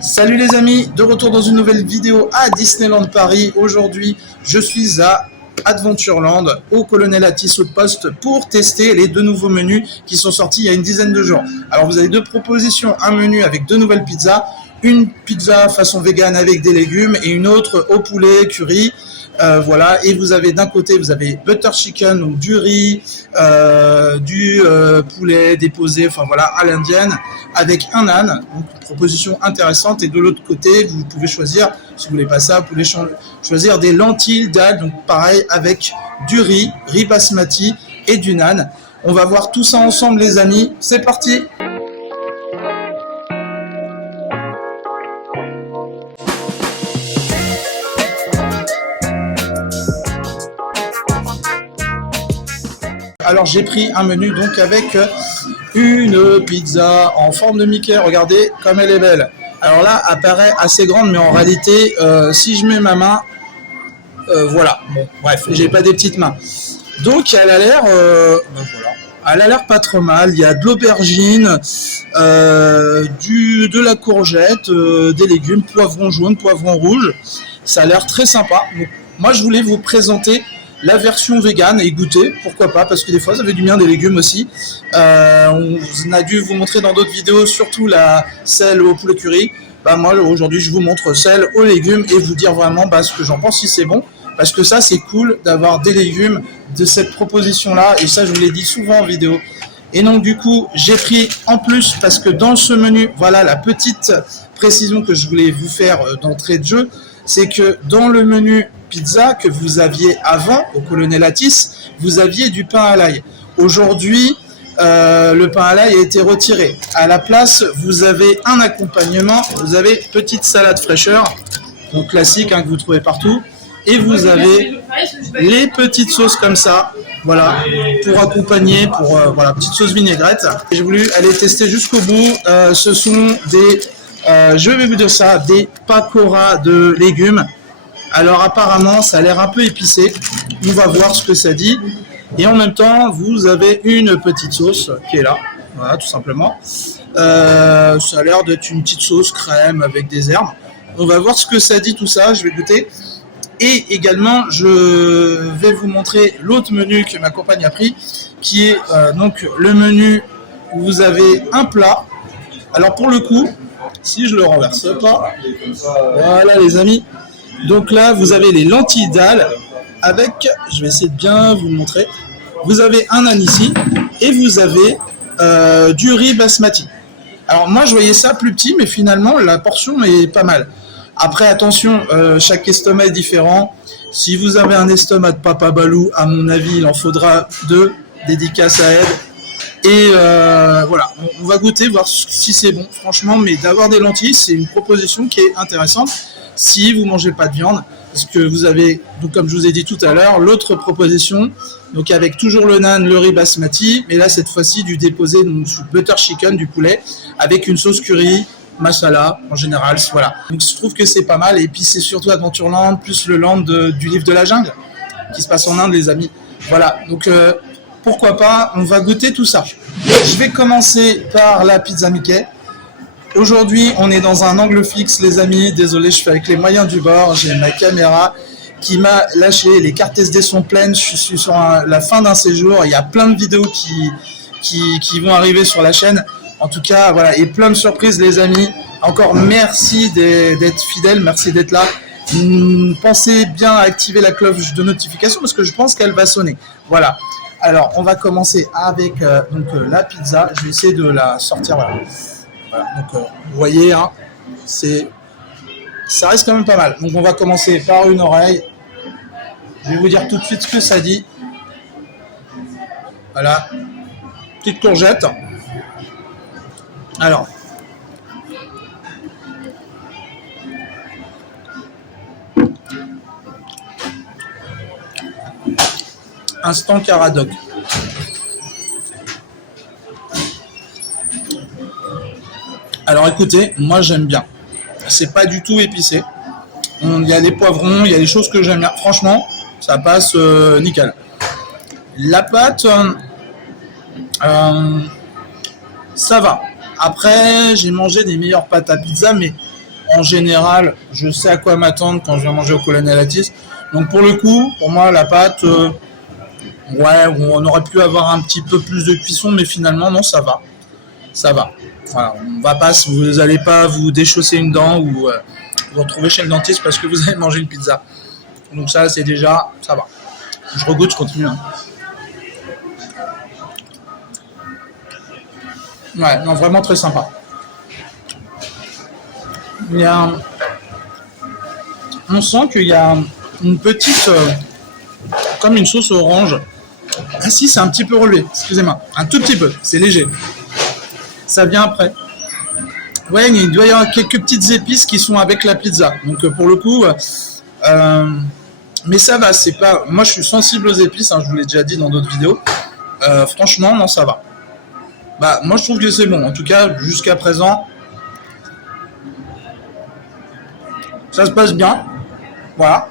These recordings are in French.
Salut les amis, de retour dans une nouvelle vidéo à Disneyland Paris. Aujourd'hui, je suis à Adventureland au Colonel Atis Outpost pour tester les deux nouveaux menus qui sont sortis il y a une dizaine de jours. Alors vous avez deux propositions, un menu avec deux nouvelles pizzas, une pizza façon vegan avec des légumes et une autre au poulet, curry. Voilà, et vous avez d'un côté vous avez butter chicken ou du riz, du poulet déposé, enfin voilà, à l'indienne avec un âne, donc une proposition intéressante. Et de l'autre côté vous pouvez choisir, si vous voulez pas ça, vous pouvez choisir des lentilles d'algues, donc pareil avec du riz basmati et du naan. On va voir tout ça ensemble les amis, c'est parti. Alors j'ai pris un menu donc avec une pizza en forme de Mickey, regardez comme elle est belle. Alors là, elle paraît assez grande, mais en réalité, si je mets ma main, voilà, bon, bref, j'ai pas des petites mains. Donc elle a l'air, voilà, elle a l'air pas trop mal. Il y a de l'aubergine, de la courgette, des légumes, poivron jaune, poivron rouge. Ça a l'air très sympa. Donc, moi, je voulais vous présenter la version vegan et goûter, pourquoi pas, parce que des fois ça fait du bien des légumes aussi. On a dû vous montrer dans d'autres vidéos, surtout celle au poulet curry. Bah moi aujourd'hui je vous montre celle aux légumes et vous dire vraiment ce que j'en pense, si c'est bon, parce que ça c'est cool d'avoir des légumes de cette proposition là, et ça je vous l'ai dit souvent en vidéo. Et donc du coup j'ai pris en plus, parce que dans ce menu, voilà la petite précision que je voulais vous faire d'entrée de jeu, c'est que dans le menu pizza que vous aviez avant au Colonel Atis, vous aviez du pain à l'ail. Aujourd'hui, le pain à l'ail a été retiré. À la place, vous avez un accompagnement. Vous avez petite salade fraîcheur, donc classique que vous trouvez partout, et vous avez les petites sauces comme ça, voilà, pour accompagner, pour voilà, petite sauce vinaigrette. J'ai voulu aller tester jusqu'au bout. Ce sont des, je vais vous dire ça, des pakoras de légumes. Alors apparemment ça a l'air un peu épicé, on va voir ce que ça dit. Et en même temps vous avez une petite sauce qui est là, voilà tout simplement. Ça a l'air d'être une petite sauce crème avec des herbes. On va voir ce que ça dit tout ça, je vais goûter. Et également je vais vous montrer l'autre menu que ma compagne a pris, qui est donc le menu où vous avez un plat. Alors pour le coup, si je le renverse pas, voilà les amis. Donc là, vous avez les lentilles d'algues avec, je vais essayer de bien vous le montrer, vous avez un âne ici et vous avez du riz basmati. Alors moi, je voyais ça plus petit, mais finalement, la portion est pas mal. Après, attention, chaque estomac est différent. Si vous avez un estomac de Papa Balou, à mon avis, il en faudra deux, dédicace à Ed. Et voilà, on va goûter, voir si c'est bon, franchement, mais d'avoir des lentilles, c'est une proposition qui est intéressante. Si vous mangez pas de viande, parce que vous avez, donc comme je vous ai dit tout à l'heure, l'autre proposition, donc avec toujours le naan, le riz basmati, mais là cette fois-ci du déposé donc, butter chicken, du poulet, avec une sauce curry, masala en général, voilà. Donc je trouve que c'est pas mal, et puis c'est surtout Adventureland, plus le land du livre de la jungle, qui se passe en Inde les amis. Voilà, donc pourquoi pas, on va goûter tout ça. Je vais commencer par la pizza Mickey. Aujourd'hui, on est dans un angle fixe, les amis. Désolé, je fais avec les moyens du bord. J'ai ma caméra qui m'a lâché. Les cartes SD sont pleines. Je suis sur la fin d'un séjour. Il y a plein de vidéos qui vont arriver sur la chaîne. En tout cas, voilà. Et plein de surprises, les amis. Encore merci d'être fidèles. Merci d'être là. Pensez bien à activer la cloche de notification parce que je pense qu'elle va sonner. Voilà. Alors, on va commencer avec la pizza. Je vais essayer de la sortir. Voilà. Voilà, donc vous voyez, hein, ça reste quand même pas mal. Donc on va commencer par une oreille. Je vais vous dire tout de suite ce que ça dit. Voilà, petite courgette. Alors, instant Caradoc. Alors écoutez, moi j'aime bien. C'est pas du tout épicé. Il y a les poivrons, il y a les choses que j'aime bien. Franchement, ça passe nickel. La pâte, ça va. Après, j'ai mangé des meilleures pâtes à pizza, mais en général, je sais à quoi m'attendre quand je viens manger au Colonel Atis. Donc pour le coup, pour moi, la pâte, ouais, on aurait pu avoir un petit peu plus de cuisson, mais finalement, non, ça va. Ça va. Enfin, on va pas, vous n'allez pas vous déchausser une dent ou vous retrouver chez le dentiste parce que vous avez mangé une pizza. Donc ça, c'est déjà, ça va. Je regoute, je continue. Hein. Ouais, non, vraiment très sympa. Il y a, on sent qu'il y a une petite, comme une sauce orange. Ah si, c'est un petit peu relevé, excusez-moi. Un tout petit peu, c'est léger. Ça vient après. Ouais, il doit y avoir quelques petites épices qui sont avec la pizza. Donc pour le coup, mais ça va, c'est pas. Moi, je suis sensible aux épices, hein, je vous l'ai déjà dit dans d'autres vidéos. Franchement, non, ça va. Bah, moi, je trouve que c'est bon. En tout cas, jusqu'à présent, ça se passe bien. Voilà.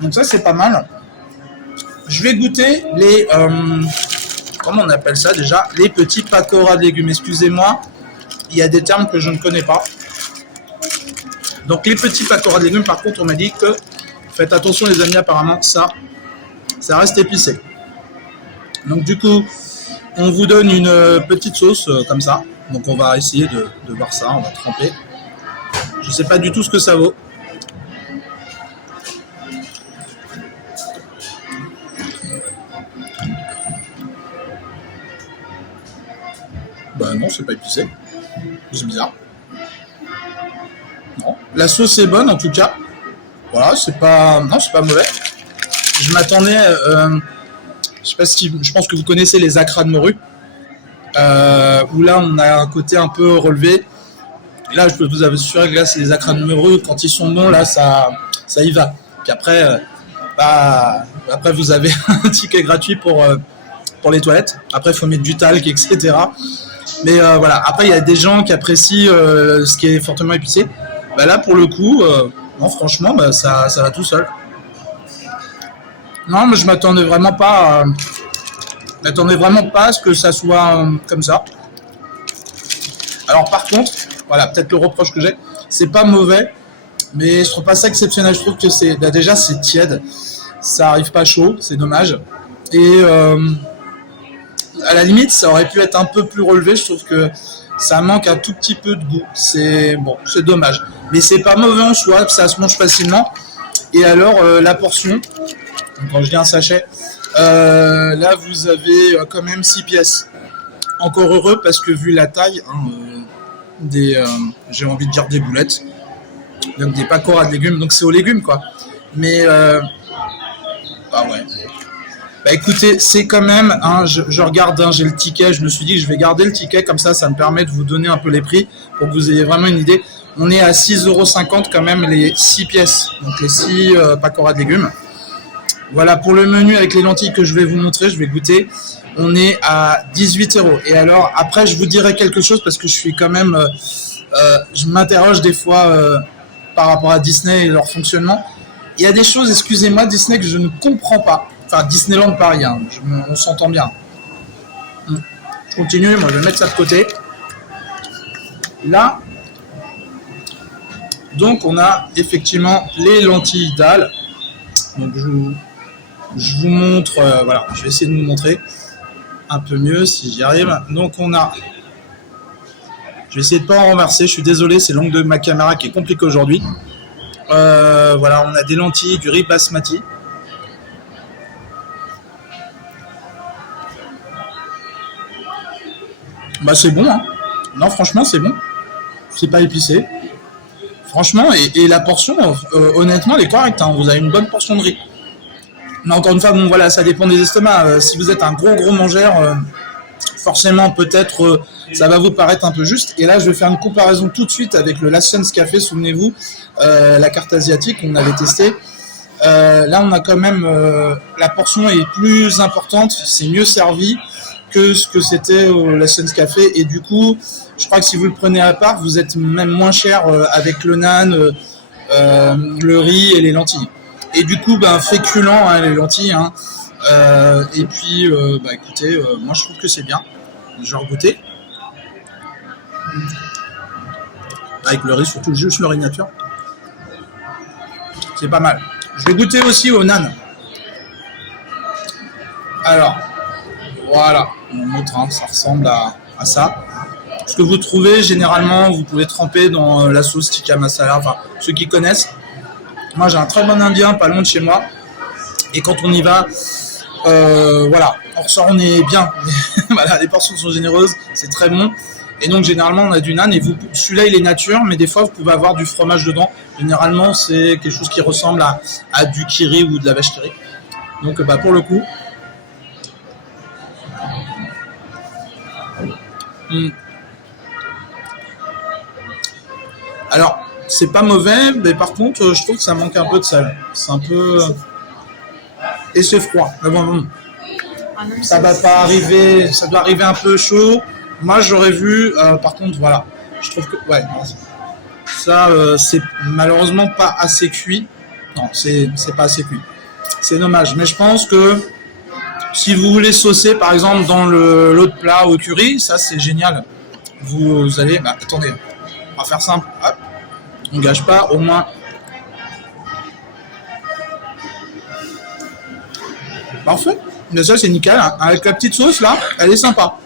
Donc ça, c'est pas mal. Je vais goûter les... comment on appelle ça déjà? Les petits pakoras de légumes. Excusez-moi, il y a des termes que je ne connais pas. Donc les petits pakoras de légumes, par contre, on m'a dit que... Faites attention les amis, apparemment, ça reste épicé. Donc du coup, on vous donne une petite sauce comme ça. Donc on va essayer de voir ça, on va tremper. Je ne sais pas du tout ce que ça vaut. Bah non, c'est pas épicé. C'est bizarre. Non. La sauce est bonne en tout cas. Voilà, c'est pas... Non, c'est pas mauvais. Je m'attendais... je sais pas si... Je pense que vous connaissez les acras de morue. Où là, on a un côté un peu relevé. Et là, je peux vous assurer que là, c'est les acras de morue. Quand ils sont bons, là, ça y va. Puis après, après vous avez un ticket gratuit pour les toilettes. Après, il faut mettre du talc, etc. Mais voilà. Après, il y a des gens qui apprécient ce qui est fortement épicé. Bah là, pour le coup... non, franchement, bah, ça va tout seul. Non, mais je m'attendais vraiment pas à ce que ça soit comme ça. Alors par contre, voilà, peut-être le reproche que j'ai, c'est pas mauvais, mais je trouve pas ça exceptionnel. Je trouve que c'est, bah, déjà c'est tiède, ça arrive pas chaud, c'est dommage. Et à la limite, ça aurait pu être un peu plus relevé. Je trouve que ça manque un tout petit peu de goût. C'est bon, c'est dommage. Mais c'est pas mauvais en soi, ça se mange facilement. Et alors, la portion, quand je dis un sachet, là vous avez quand même 6 pièces. Encore heureux parce que vu la taille j'ai envie de dire des boulettes, donc des pakoras de légumes, donc c'est aux légumes quoi. Mais bah ouais. Bah écoutez, c'est quand même, hein, je regarde, hein, j'ai le ticket, je me suis dit que je vais garder le ticket, comme ça me permet de vous donner un peu les prix pour que vous ayez vraiment une idée. On est à 6,50€ quand même les 6 pièces, donc les 6 pakoras de légumes. Voilà, pour le menu avec les lentilles que je vais vous montrer, je vais goûter, on est à 18€. Et alors, après, je vous dirai quelque chose parce que je suis quand même, je m'interroge des fois par rapport à Disney et leur fonctionnement. Il y a des choses, excusez-moi, Disney que je ne comprends pas. Enfin, Disneyland Paris, hein, on s'entend bien. Je continue, moi je vais mettre ça de côté. Là, donc on a effectivement les lentilles d'Al. Donc je vous montre, voilà, je vais essayer de vous montrer un peu mieux si j'y arrive. Donc on a, je vais essayer de ne pas en renverser, je suis désolé, c'est l'angle de ma caméra qui est compliqué aujourd'hui. Voilà, on a des lentilles, du riz basmati. Bah c'est bon, hein. Non franchement c'est bon. C'est pas épicé. Franchement, et la portion, honnêtement, elle est correcte, hein. Vous avez une bonne portion de riz. Mais encore une fois, bon voilà, ça dépend des estomacs. Si vous êtes un gros mangeur, forcément peut-être ça va vous paraître un peu juste. Et là je vais faire une comparaison tout de suite avec le Last Chance Café, souvenez-vous, la carte asiatique qu'on avait testée. Là on a quand même, la portion est plus importante, c'est mieux servi que ce que c'était au Last Chance Café, et du coup je crois que si vous le prenez à part, vous êtes même moins cher avec le nan, le riz et les lentilles. Et du coup, féculent, hein, les lentilles. Hein. Et puis, écoutez, moi je trouve que c'est bien. Je vais goûter. Avec le riz, surtout juste le riz nature. C'est pas mal. Je vais goûter aussi au nan. Alors, voilà, mon autre, hein, ça ressemble à ça. Ce que vous trouvez, généralement, vous pouvez tremper dans la sauce tikka masala, enfin, ceux qui connaissent. Moi, j'ai un très bon indien pas loin de chez moi. Et quand on y va, voilà, on ressort, on est bien. Voilà, les portions sont généreuses, c'est très bon. Et donc, généralement, on a du nan. Et celui-là, il est nature, mais des fois, vous pouvez avoir du fromage dedans. Généralement, c'est quelque chose qui ressemble à du kiri ou de la vache kiri. Donc, pour le coup... Alors, c'est pas mauvais, mais par contre, je trouve que ça manque un peu de sel. C'est un peu... Et c'est froid. Mais bon, ça va pas arriver, ça doit arriver un peu chaud. Moi, j'aurais vu, par contre, voilà. Je trouve que, ouais, ça, c'est malheureusement pas assez cuit. Non, c'est pas assez cuit. C'est dommage. Mais je pense que si vous voulez saucer, par exemple, dans l'autre plat au curry, ça, c'est génial. Vous allez... attendez, on va faire simple. Hop. On gâche pas, au moins... Parfait. Mais ça, c'est nickel. Hein. Avec la petite sauce, là, elle est sympa.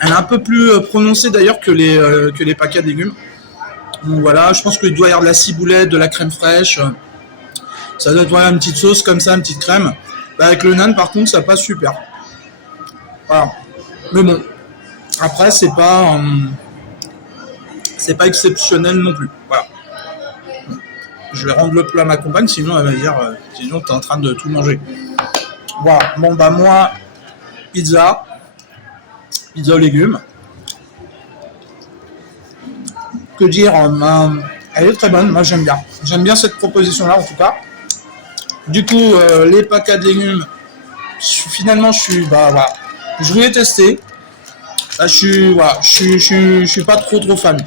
Elle est un peu plus prononcée, d'ailleurs, que les paquets de légumes. Donc voilà, je pense qu'il doit y avoir de la ciboulette, de la crème fraîche. Ça doit être une petite sauce comme ça, une petite crème. Avec le nan, par contre, ça passe super. Voilà. Mais bon, après, c'est pas exceptionnel non plus. Voilà. Je vais rendre le plat à ma compagne, sinon elle va dire sinon t'es en train de tout manger. Voilà. Bon moi, pizza aux légumes. Que dire, elle est très bonne, moi j'aime bien. J'aime bien cette proposition-là en tout cas. Du coup, les paquets de légumes, finalement je suis, voilà. Je voulais tester. Là, je suis pas trop fan.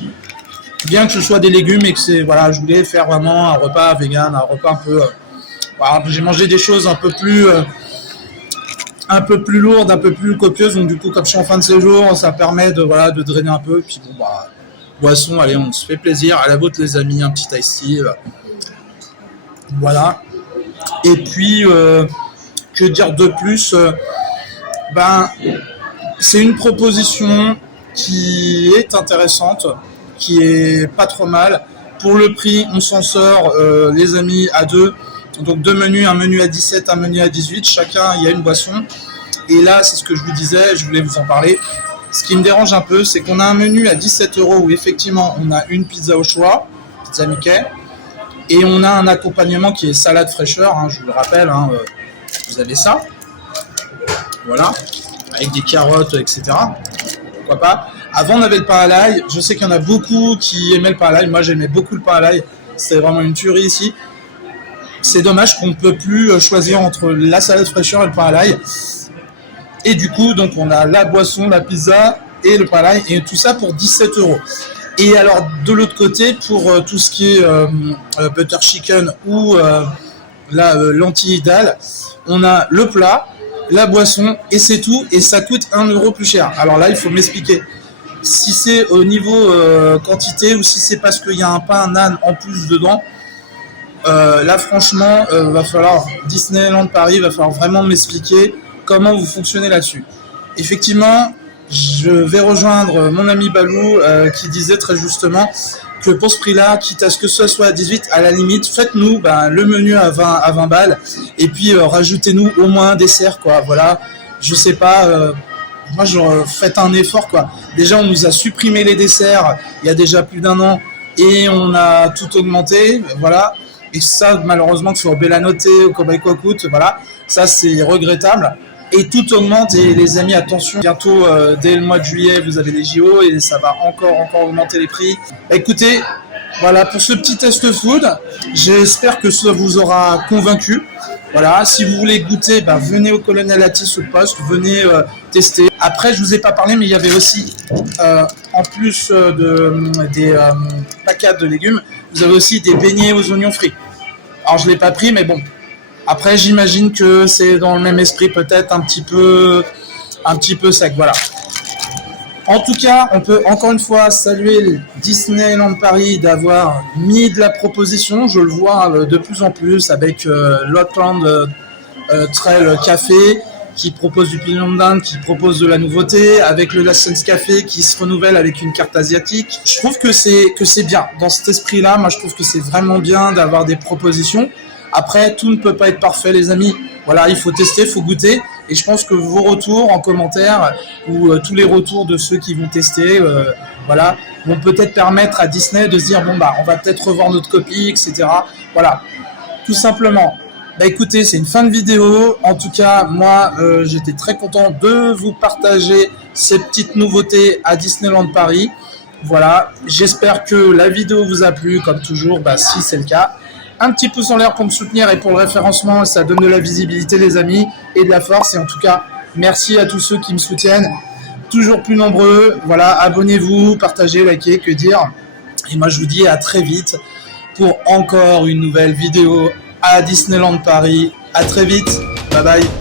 Bien que ce soit des légumes et que c'est, voilà, je voulais faire vraiment un repas vegan, un repas un peu, voilà, j'ai mangé des choses un peu plus lourdes, un peu plus copieuses. Donc du coup, comme je suis en fin de séjour, ça permet de drainer un peu. Puis bon, boisson, allez, on se fait plaisir. À la vôtre les amis, un petit iced tea. Voilà. Et puis, que dire de plus, c'est une proposition qui est intéressante, qui est pas trop mal. Pour le prix, on s'en sort, les amis, à deux. Donc deux menus, un menu à 17, un menu à 18. Chacun, il y a une boisson. Et là, c'est ce que je vous disais, je voulais vous en parler. Ce qui me dérange un peu, c'est qu'on a un menu à 17 € où effectivement, on a une pizza au choix, pizza Mickey. Et on a un accompagnement qui est salade fraîcheur, hein, je vous le rappelle. Hein, vous avez ça. Voilà. Avec des carottes, etc. Pourquoi pas. Avant, on avait le pain à l'ail. Je sais qu'il y en a beaucoup qui aimaient le pain à l'ail. Moi, j'aimais beaucoup le pain à l'ail. C'était vraiment une tuerie ici. C'est dommage qu'on ne peut plus choisir entre la salade fraîcheur et le pain à l'ail. Et du coup, donc, on a la boisson, la pizza et le pain à l'ail. Et tout ça pour 17 €. Et alors, de l'autre côté, pour tout ce qui est butter chicken ou la lentille dalle, on a le plat, la boisson et c'est tout. Et ça coûte 1 € plus cher. Alors là, il faut m'expliquer. Si c'est au niveau quantité ou si c'est parce qu'il y a un pain nan en plus dedans, là franchement, va falloir Disneyland Paris, va falloir vraiment m'expliquer comment vous fonctionnez là-dessus. Effectivement, je vais rejoindre mon ami Balou qui disait très justement que pour ce prix-là, quitte à ce que ce soit à 18, à la limite, faites-nous le menu à 20 balles et puis rajoutez-nous au moins un dessert, quoi. Voilà, je sais pas. Moi, faites un effort, quoi. Déjà, on nous a supprimé les desserts il y a déjà plus d'1 an et on a tout augmenté, voilà. Et ça, malheureusement, que sur Bellanote, au Kobai Kwakut, voilà, ça c'est regrettable. Et tout augmente et les amis, attention, bientôt, dès le mois de juillet, vous avez les JO et ça va encore augmenter les prix. Écoutez, voilà, pour ce petit test food, j'espère que ça vous aura convaincu. Voilà, si vous voulez goûter, venez au Colonel Atis ou Poste, venez tester. Après, je vous ai pas parlé, mais il y avait aussi, en plus des paquets de légumes, il y avait aussi des petits paquets de sauce. vous avez aussi des beignets aux oignons frits. Alors je l'ai pas pris, mais bon. Après, j'imagine que c'est dans le même esprit, peut-être un petit peu sec, voilà. En tout cas, on peut encore une fois saluer Disneyland Paris d'avoir mis de la proposition. Je le vois de plus en plus avec l'Outland Trail Café qui propose du pignon d'Inde, qui propose de la nouveauté, avec le Last Sense Café qui se renouvelle avec une carte asiatique. Je trouve que c'est bien. Dans cet esprit-là, moi je trouve que c'est vraiment bien d'avoir des propositions. Après, tout ne peut pas être parfait, les amis. Voilà, il faut tester, il faut goûter. Et je pense que vos retours en commentaire ou tous les retours de ceux qui vont tester, voilà, vont peut-être permettre à Disney de se dire bon bah on va peut-être revoir notre copie, etc. Voilà, tout simplement. Bah écoutez, c'est une fin de vidéo. En tout cas, moi, j'étais très content de vous partager ces petites nouveautés à Disneyland Paris. Voilà, j'espère que la vidéo vous a plu, comme toujours, bah si c'est le cas. Un petit pouce en l'air pour me soutenir et pour le référencement, ça donne de la visibilité les amis et de la force. Et en tout cas, merci à tous ceux qui me soutiennent, toujours plus nombreux. Voilà, abonnez-vous, partagez, likez, que dire. Et moi je vous dis à très vite pour encore une nouvelle vidéo à Disneyland Paris. À très vite, bye bye.